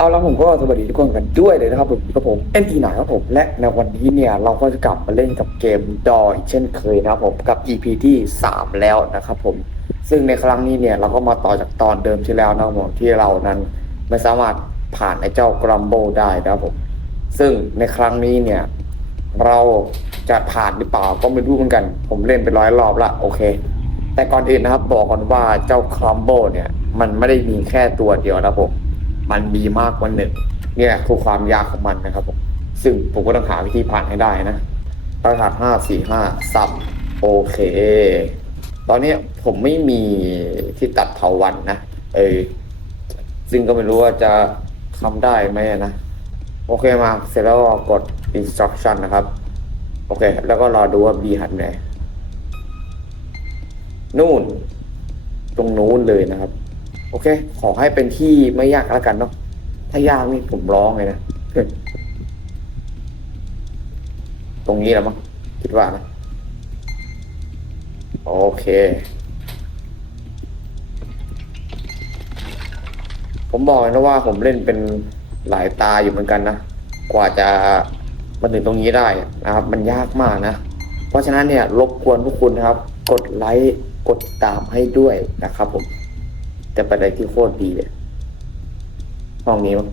เอาแล้วผมก็สวัสดีทุกคนกันด้วยเลยนะครับผมกับผมเอ็นทีหนาครับผมและในวันนี้เนี่ยเราก็จะกลับมาเล่นกับเกมดออีกเช่นเคยนะครับผมกับ EP ที่ 3 แล้วนะครับผมซึ่งในครั้งนี้เนี่ยเราก็มาต่อจากตอนเดิมที่แล้วนะครับผมที่เรานั้นไม่สามารถผ่านไอ้เจ้ากรัมโบได้นะครับผมซึ่งในครั้งนี้เนี่ยเราจะผ่านหรือเปล่าก็ไม่รู้เหมือนกัน ผมเล่นไปร้อยรอบละโอเค แต่ก่อนอื่นนะครับบอกก่อนว่าเจ้าครัมโบเนี่ยมันไม่ได้มีแค่ตัวเดียวนะครับผม มันมีมากกว่าหนึ่งเนี่ยคือความยากของมันนะครับผมซึ่งผมก็ต้องหาวิธีผ่านให้ได้นะรหัสห้าสี่ห้าสับโอเค ตอนนี้ผมไม่มีที่ตัดเถาวันนะเออซึ่งก็ไม่รู้ว่าจะทำได้ไหมนะ โอเคมาเสร็จแล้วก็กด instruction นะครับ โอเค แล้วก็รอดูว่า B หันไหนนู่น ตรงนู้นเลยนะครับ โอเค ขอให้เป็นที่ไม่ยากแล้วกันเนาะถ้ายากนี่ผมร้องเลยนะตรงนี้แหละมั้งคิดว่านะโอเค ผมบอกเลยนะว่าผมเล่นเป็นหลายตาอยู่เหมือนกันนะ กว่าจะมาถึงตรงนี้ได้นะครับ มันยากมากนะ เพราะฉะนั้นเนี่ยรบกวนทุกคุณนะครับ กดไลค์ กดติดตามให้ด้วยนะครับผม จะเป็นอะไรที่โคตรดีเลยห้องนี้มั้ง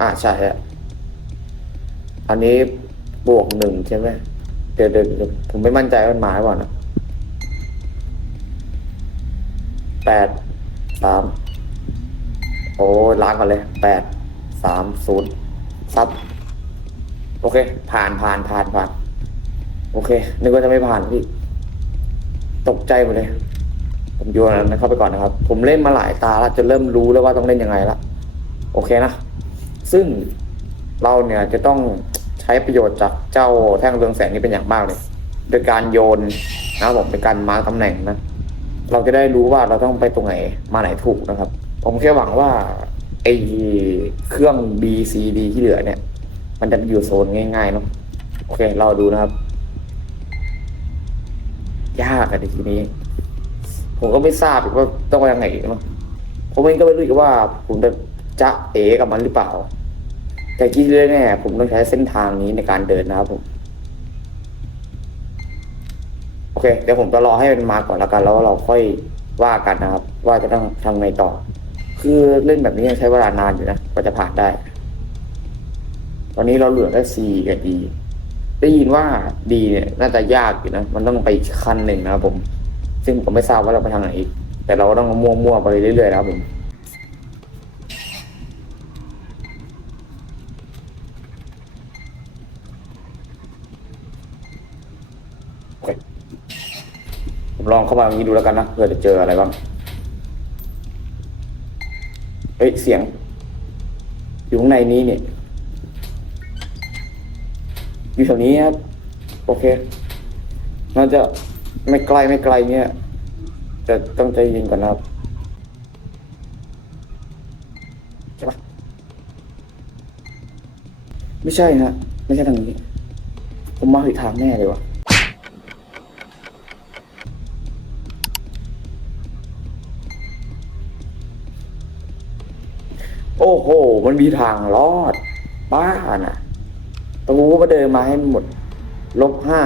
อ่าใช่ฮะอันนี้บวกหนึ่งใช่ไหมเดี๋ยวเดี๋ยวเดี๋ยวผมไม่มั่นใจมันมาหรือเปล่านะแปดสามโอ้ล้างก่อนเลยแปดสามศูนย์ซับโอเค ผ่านผ่านผ่านผ่าน โอเค นึกว่าจะไม่ผ่านพี่ ตกใจหมดเลย ผมโยนอันนั้นเข้าไปก่อนนะครับ ผมเล่นมาหลายตาแล้วจะเริ่มรู้แล้วว่าต้องเล่นยังไงละโอเคนะ ซึ่งเราเนี่ยจะต้องใช้ประโยชน์จากเจ้าแท่งเรืองแสงนี้เป็นอย่างมากเลย โดยการโยนนะครับผมเป็นการมาร์กตำแหน่งนะ เราจะได้รู้ว่าเราต้องไปตรงไหนมาไหนถูกนะครับ ผมแค่หวังว่าไอเครื่อง B C D ที่เหลือเนี่ย มันจะอยู่โซนง่ายๆเนาะโอเค เราดูนะครับ ยากอะในทีนี้ ผมก็ไม่ทราบอีกว่าต้องไปยังไงอีกเนาะผมเองก็ไม่รู้อีกว่า ผมจะจะเอกับมันหรือเปล่า แต่ที่แน่ผมต้องใช้เส้นทางนี้ในการเดินนะครับผม โอเค เดี๋ยวผมจะรอให้มันมาก่อนแล้วกัน แล้วเราค่อยว่ากันนะครับ ว่าจะต้องทำไงต่อ คือเล่นแบบนี้ใช้เวลานานอยู่นะกว่าจะผ่านได้ ตอนนี้เราเหลือแค่ C กับ D ได้ยินว่า D เนี่ยน่าจะยากอยู่นะ มันต้องไปขั้นหนึ่งนะครับผม ซึ่งผมไม่ทราบว่าเราไปทางไหนอีก แต่เราก็ต้องมั่วๆไปเรื่อยๆนะครับผมโอเคผมลองเข้ามาตรงนี้ดูแล้วกันนะเผื่อจะเจออะไรบ้าง เฮ้ย เสียง อยู่ข้างในนี้เนี่ย อยู่แถวนี้ครับ โอเคน่าจะ ไม่ไกลไม่ไกลเนี่ยจะต้องใจเย็นก่อนนะครับใช่ปะไม่ใช่ฮะไม่ใช่ทางนี้ ผมมาผิดทางแน่เลยวะโอ้โห มันมีทางรอด บ้าน่ะตรงนู้นก็เดินมาให้หมด ลบห้า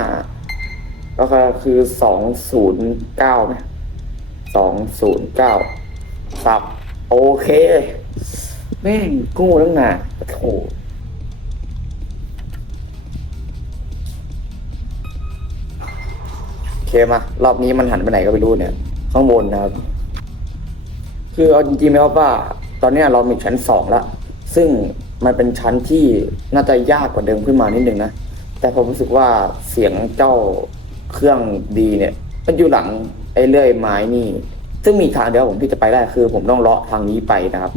ก็คือสองศูนย์เก้าไหมสองศูนย์เก้าสับ โอเค แม่งกู้ตั้งนานโอ้โอเคมารอบนี้มันหันไปไหนก็ไม่รู้เนี่ย ข้างบนนะครับ คือเอาจริงๆไหมครับว่า ตอนนี้เรามีชั้นสองล้วซึ่งมันเป็นชั้นที่น่าจะยากกว่าเดิมขึ้นมานิดนึงนะ แต่ผมรู้สึกว่าเสียงเจ้า เครื่องดีเนี่ย มันอยู่หลังไอ้เลื่อยไม้นี่ ซึ่งมีทางเดียวผมที่จะไปได้คือ ผมต้องเลาะทางนี้ไปนะครับ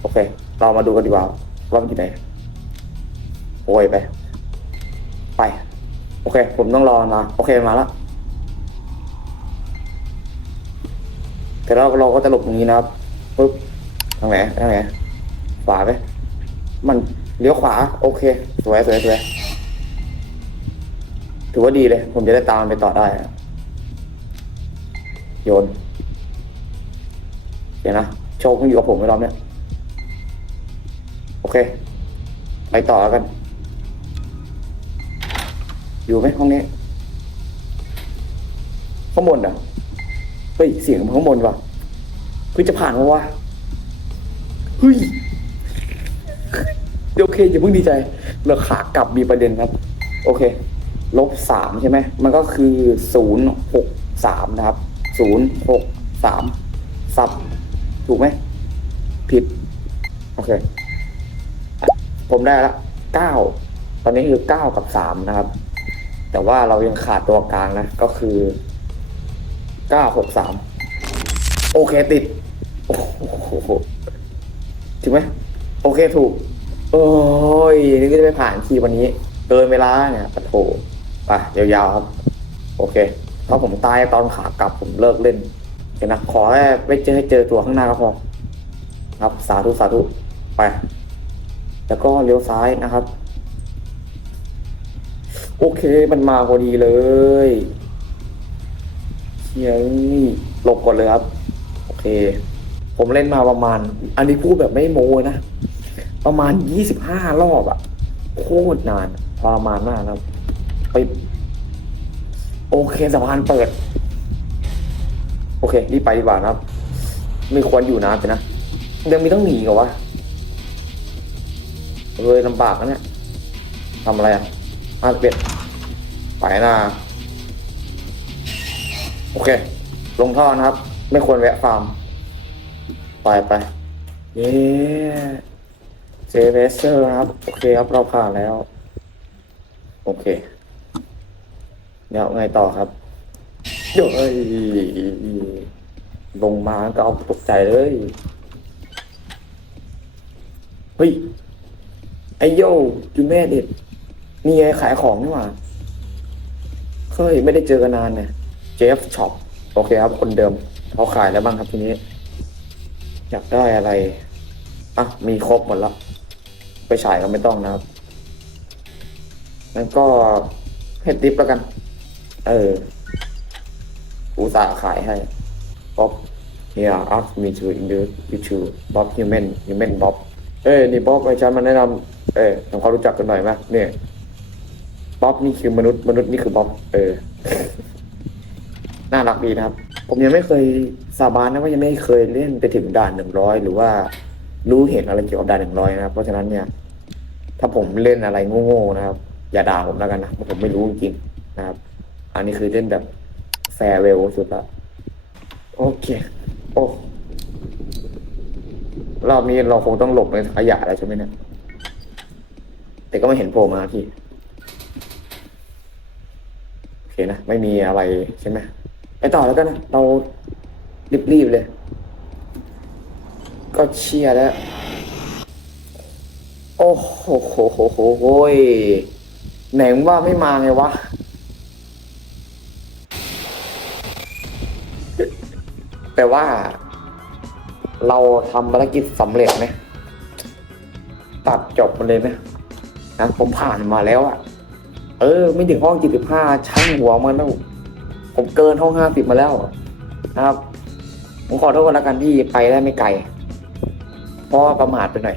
โอเค เรามาดูกันดีกว่าว่ามันอยู่ไหนโอ้ยไป ไป โอเค ผมต้องรอมาโอเคมาแล้วแต่เราเราก็จะหลบตรงนี้นะครับปุ๊บทางไหนทางไหนขวาไปมันเลี้ยวขวา โอเค สวยสวยสวย ถือว่าดีเลย ผมจะได้ตามไปต่อได้โยน เดี๋ยวนะโชคมันอยู่กับผมในรอบเนี้ยเค ไปต่อแล้วกัน อยู่ไหมห้องนี้ข้างบนอะเฮ้ยเสียงมันข้างบนว่ะเฮ้ยจะผ่านมาวะเฮ้ยโอเคอย่าเพิ่งดีใจ เราขากลับมีประเด็นครับ โอเค ลบสามใช่ไหม มันก็คือศูนย์หกสามนะครับศูนย์หกสามสับ ถูกไหม ผิด โอเค ผมได้ละเก้าตอนนี้คือเก้ากับสามนะครับ แต่ว่าเรายังขาดตัวกลางนะ ก็คือเก้าหกสามโอเคติด โอ้โหถูกไหม โอเคถูก โอ้ย นี่ก็จะไม่ผ่านทีวันนี้เกินเวลาเนี่ยปะโถ ไปยาวๆครับ โอเคเพราะผมตายตอนขากลับผมเลิกเล่นเห็นนะขอแค่ไม่เจอให้เจอตัวข้างหน้าก็พอครับสาธุสาธุไป แล้วก็เลี้ยวซ้ายนะครับ โอเคมันมาพอดีเลยเฮ้ยหลบก่อนเลยครับ โอเค ผมเล่นมาประมาณ อันนี้พูดแบบไม่โมนะ ประมาณยี่สิบห้ารอบอะโคตรนานทรมานมากนะครับ ไปโอเคสะพานเปิด โอเครีบไปดีกว่านะครับ ไม่ควรอยู่นานไปนะยังมีต้องหนีกับวะเลยลำบากนะเนี่ยทำอะไรอะห้าสิบเอ็ดไปนะโอเค ลงท่อนะครับ ไม่ควรแวะฟาร์ม ไปไปเย้เจเวสเซอร์นะครับ โอเคครับ เราผ่านแล้ว โอเค เดี๋ยวไงต่อครับเดี๋ยวเอ้ยลงมาก็เอาตกใจเลย เฮ้ย ไอโยยูแม่เด็ดนี่ไงขายของนี่หว่าเฮ้ยไม่ได้เจอกันนานเนี่ยเจฟช็อปโอเคครับ คนเดิมเขาขายแล้วบ้างครับทีนี้ อยากได้อะไร อะ มีครบหมดแล้ว ไปฉายก็ไม่ต้องนะครับงั้นก็ให้ติปแล้วกัน เอออุตส่าขายให้บ๊อบ here ask me to introduce you to Bob Human Human Bob เอ้ยนี่บ๊อบไอ้ฉันมาแนะนำเอ้ยทำความรู้จักกันหน่อยไหมเนี่ยบ๊อบนี่คือมนุษย์มนุษย์นี่คือบ๊อบเออ น่ารักดีนะครับ ผมยังไม่เคยสาบานนะว่ายังไม่เคยเล่นไปถึงด่านหนึ่งร้อยหรือว่ารู้เห็นอะไรเกี่ยวกับด่านหนึ่งร้อยนะครับเพราะฉะนั้นเนี่ย ถ้าผมเล่นอะไรโง่ๆนะครับ อย่าด่าผมแล้วกันนะเพราะผมไม่รู้จริงๆนะครับ อันนี้คือเล่นแบบแฟร์เวลสุดละโอเค โอ้รอบนี้เราคงต้องหลบในขยะแล้วใช่ไหมเนี่ย แต่ก็ไม่เห็นโผล่มาพี่ โอเคนะ ไม่มีอะไรใช่ไหมไปต่อแล้วกันนะ เรารีบๆเลย ก็เชียร์แล้ว โอ้โหโหโหโหโหยไหนว่าไม่มาไงวะ แต่ว่า เราทำภารกิจสำเร็จไหมตัดจบมันเลยไหมนะผมผ่านมาแล้วอะเออ ไม่ถึงห้องจิตสิบห้าช่างหัวมันแล้วผมเกินห้องห้าสิบมาแล้วนะครับ ผมขอโทษแล้วกันที่ไปได้ไม่ไกล เพราะประมาทไปหน่อย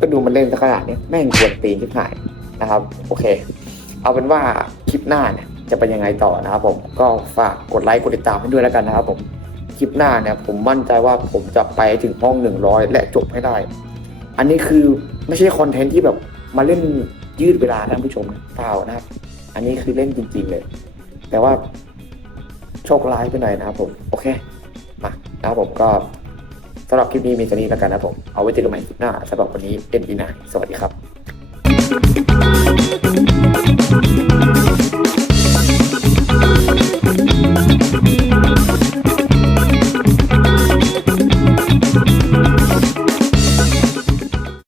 ก็ดูมันเล่นสักขนาดนี้แม่งกวนตีนที่หายนะครับ โอเค เอาเป็นว่าคลิปหน้าเนี่ยจะเป็นยังไงต่อนะครับผมก็ฝากกดไลค์กดติดตามให้ด้วยแล้วกันนะครับผม คลิปหน้าเนี่ยผมมั่นใจว่าผมจะไปถึงห้องหนึ่งร้อยและจบให้ได้ อันนี้คือไม่ใช่คอนเทนต์ที่แบบมาเล่นยืดเวลานะท่านผู้ชมนะเปล่านะครับ อันนี้คือเล่นจริง ๆ เลย แต่ว่าโชคร้ายไปหน่อยนะครับผม โอเค มานะครับผมก็สำหรับคลิปนี้มีแค่นี้แล้วกันนะผม เอาไว้เจอกันใหม่คลิปหน้าสำหรับวันนี้เป็นอีนายสวัสดีครับ